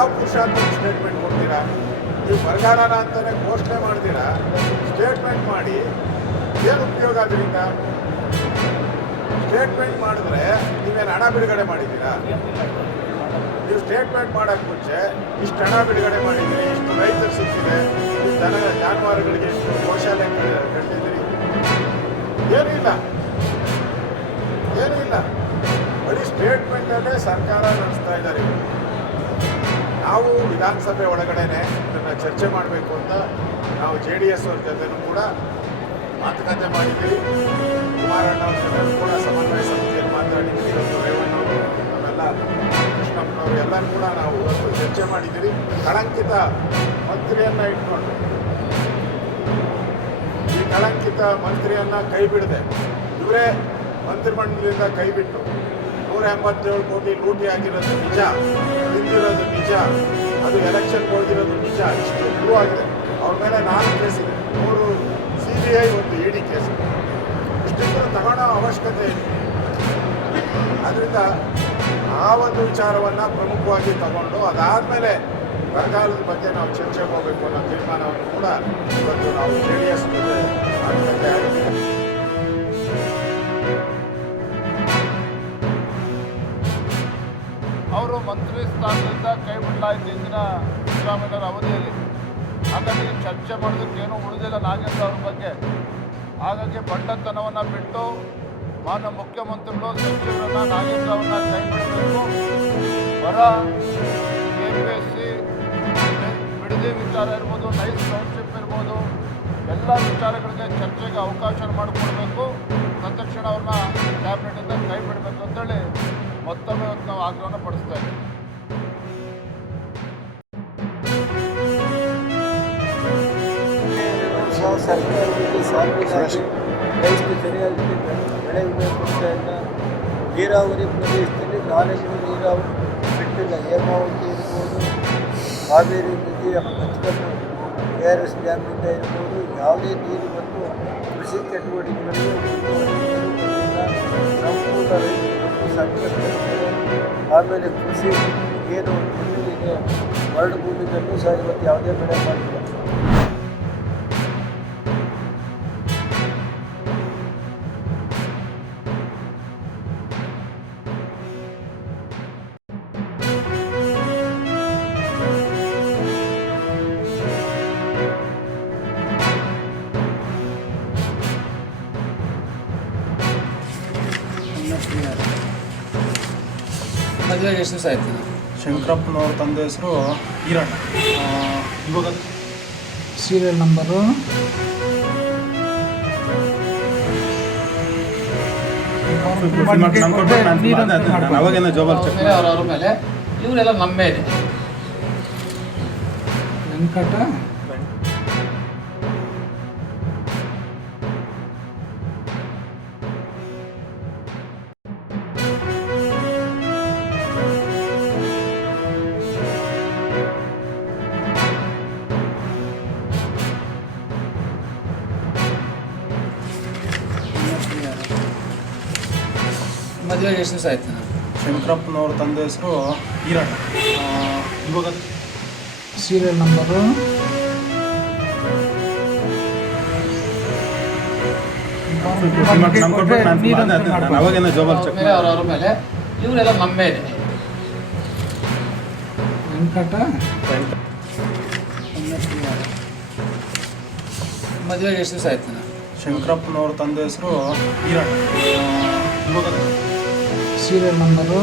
ಯಾವ ಪುರುಷಾರ್ಥ ಸ್ಟೇಟ್ಮೆಂಟ್ ಕೊಡ್ತೀರಾ? ನೀವು ಬರಗಾಲನ ಅಂತಾನೆ ಘೋಷಣೆ ಮಾಡ್ತೀರಾ, ಸ್ಟೇಟ್ಮೆಂಟ್ ಮಾಡಿ ಏನು ಉಪಯೋಗ ಅದರಿಂದ? ಸ್ಟೇಟ್ಮೆಂಟ್ ಮಾಡಿದ್ರೆ ನೀವೇನು ಹಣ ಬಿಡುಗಡೆ ಮಾಡಿದ್ದೀರಾ? ನೀವು ಸ್ಟೇಟ್ಮೆಂಟ್ ಮಾಡೋಕ್ಕೆ ಮುಂಚೆ ಇಷ್ಟು ಹಣ ಬಿಡುಗಡೆ ಮಾಡಿದ್ದೀರಿ, ಇಷ್ಟು ರೈತರು ಸಿಕ್ಕಿದೆ, ಇಷ್ಟು ಜಾನುವಾರುಗಳಿಗೆ ಇಷ್ಟು ಗೋಶಾಲೆ ಕಟ್ಟಿದ್ದೀರಿ, ಏನೂ ಇಲ್ಲ. ಬರೀ ಸ್ಟೇಟ್ಮೆಂಟಲ್ಲೇ ಸರ್ಕಾರ ನಡೆಸ್ತಾ ಇದ್ದಾರೆ. ನಾವು ವಿಧಾನಸಭೆ ಒಳಗಡೆನೆ ಇದನ್ನು ಚರ್ಚೆ ಮಾಡಬೇಕು ಅಂತ ನಾವು JDS ಅವ್ರ ಜೊತೆನೂ ಕೂಡ ಮಾತುಕತೆ ಮಾಡಿದ್ದೀವಿ. ಕುಮಾರಣ್ಣ ಅವ್ರ ಜೊತೆ ಕೂಡ ಸಮನ್ವಯ ಸಮಿತಿಯಲ್ಲಿ ಮಾತಾಡಿದ್ದೀವಿ. ಇವತ್ತು ರೇವಣ್ಣವರು ನಾವೆಲ್ಲ ಕೃಷ್ಣಪ್ಪನವರು ಎಲ್ಲರೂ ಕೂಡ ನಾವು ಇವತ್ತು ಚರ್ಚೆ ಮಾಡಿದ್ದೀವಿ. ಕಳಂಕಿತ ಮಂತ್ರಿಯನ್ನು ಇಟ್ಕೊಂಡು ಈ ಕಳಂಕಿತ ಮಂತ್ರಿಯನ್ನು ಕೈ ಬಿಡದೆ ಇವರೇ ಮಂತ್ರಿಮಂಡಲದಿಂದ ಕೈ ಬಿಟ್ಟು 187 ಕೋಟಿ ಲೂಟಿ ಆಗಿರೋದು ನಿಜ, ತಿಂದಿರೋದು ನಿಜ, ಅದು ಎಲೆಕ್ಷನ್ಗೆ ಹೋಗಿರೋದು ನಿಜ, ಇಷ್ಟು ಶುರುವಾಗಿದೆ. ಅವ್ರ ಮೇಲೆ 4 ಕೇಸಿದೆ, 3 CBI, 1 ED ಕೇಸ್. ಇಷ್ಟಿದ್ರೂ ತಗೊಳ್ಳೋ ಅವಶ್ಯಕತೆ ಇದೆ. ಆದ್ದರಿಂದ ಆ ಒಂದು ವಿಚಾರವನ್ನು ಪ್ರಮುಖವಾಗಿ ತಗೊಂಡು ಅದಾದಮೇಲೆ ಬರಗಾಲದ ಬಗ್ಗೆ ನಾವು ಚರ್ಚೆಗೆ ಹೋಗಬೇಕು ಅನ್ನೋ ತೀರ್ಮಾನವನ್ನು ಕೂಡ ಇವತ್ತು ನಾವು JDS ಜೊತೆ ಮಾತುಕತೆ ಆಗಿದ್ದೀವಿ. ಅವರು ಮಂತ್ರಿ ಸ್ಥಾನದಿಂದ ಕೈ ಬಿಡಲಾಯಿತು ಇಂದಿನ ಸಿದ್ದರಾಮಯ್ಯರ ಅವಧಿಯಲ್ಲಿ. ಹಾಗಾಗಿ ಚರ್ಚೆ ಮಾಡೋದಕ್ಕೇನು ಉಳಿದಿಲ್ಲ ನಾಗೇಂದ್ರ ಅವ್ರ ಬಗ್ಗೆ. ಹಾಗಾಗಿ ಬಂಡತನವನ್ನು ಬಿಟ್ಟು ಮಾನ್ಯ ಮುಖ್ಯಮಂತ್ರಿಗಳು ಸಚಿವರನ್ನು ನಾಗೇಂದ್ರ ಅವ್ರನ್ನ ಕೈ ಬಿಡಬೇಕು. ಹೊರ KPSC ಬಿಡದಿ ವಿಚಾರ ಇರ್ಬೋದು, ನೈಸ್ ಟೌನ್ಶಿಪ್ ಇರ್ಬೋದು, ಎಲ್ಲ ವಿಚಾರಗಳಿಗೆ ಚರ್ಚೆಗೆ ಅವಕಾಶ ಮಾಡಿಕೊಡ್ಬೇಕು. ತತ್ಕ್ಷಣ ಅವ್ರನ್ನ ಕ್ಯಾಬಿನೆಟಿಂದ ಕೈ ಬಿಡಬೇಕು ಅಂತೇಳಿ ಮತ್ತೊಮ್ಮೆ ನಾವು ಆಗ್ರಹನ ಪಡಿಸ್ತಾ ಇದ್ದೀವಿ. ಸರ್ಕಾರದಲ್ಲಿ ಸಾರ್ವಜನಿಕ ರೈತರು ಸರಿಯಾಗಿ ಬೆಳೆ ವಿಮೆ ಕೊಡ್ತಾ ಇಲ್ಲ. ನೀರಾವರಿ ಪ್ರದೇಶದಲ್ಲಿ ನಾಲೆಗಳು ನೀರಾವರಿ ಬಿಟ್ಟಿಲ್ಲ. ಹೇಮಾವತಿ ಇರ್ಬೋದು, ಕಾವೇರಿ ನದಿ ಹಚ್ಕೊಂಡು KRS ಡ್ಯಾಮಿಂದ ಇರ್ಬೋದು, ಯಾವುದೇ ನೀರು ಬಂದು ಕೃಷಿ ಚಟುವಟಿಕೆಗಳಿಗೆ ಸಂಪೂರ್ಣ ರೈತರು ಸಂಕಷ್ಟವಿದೆ. ಆಮೇಲೆ ಕೃಷಿ ಏನು ಭೂಮಿಗೆ ಮರಳು ಭೂಮಿಗಲ್ಲೂ ಸಹ ಇವತ್ತು ಯಾವುದೇ ಬೆಳೆ ಮಾಡಿಲ್ಲ. ಮದುವೆ ಎಷ್ಟು ದಿವಸ ಆಯ್ತು? ಶಂಕರಪ್ಪನವ್ರ ತಂದೆ ಹೆಸರು ಈರಣ್ಣ. ಇವಾಗ ಸೀರಿಯಲ್ ನಂಬರು ಅವಾಗೇನ ಜೋಬಲ್ ಚೆಕ್ ಮೇಲೆ ಅವ್ರ ಮೇಲೆ ಇವರೆಲ್ಲ ನಮ್ಮ ಮೇಲೆ ವೆಂಕಟ ಮದುವೆ ಎಷ್ಟು ದಿವಸ ಆಯ್ತು? ಶಂಕರಪ್ಪನವ್ರ ತಂದೆ ಹೆಸರು ಈರಣ್ಣ. ಇವಾಗ ಸೀರಿಯಲ್ ನಂಬರು ಅವಾಗೇನ ಜೋಬಲ್ ಚೆಕ್ ಮೇಲೆ ಅವ್ರ ಮೇಲೆ ಇವರೆಲ್ಲ ನಮ್ಮ ಮೇಲೆ ವೆಂಕಟ ಮದುವೆ ಎಷ್ಟು ದಿವಸ ಆಯ್ತು? ಶಂಕರಪ್ಪನವ್ರ ತಂದೆ ಹೆಸರು ಈರಣ್ಣ. ಇವಾಗ ಸೀರಿಯಲ್ ನಂಬರು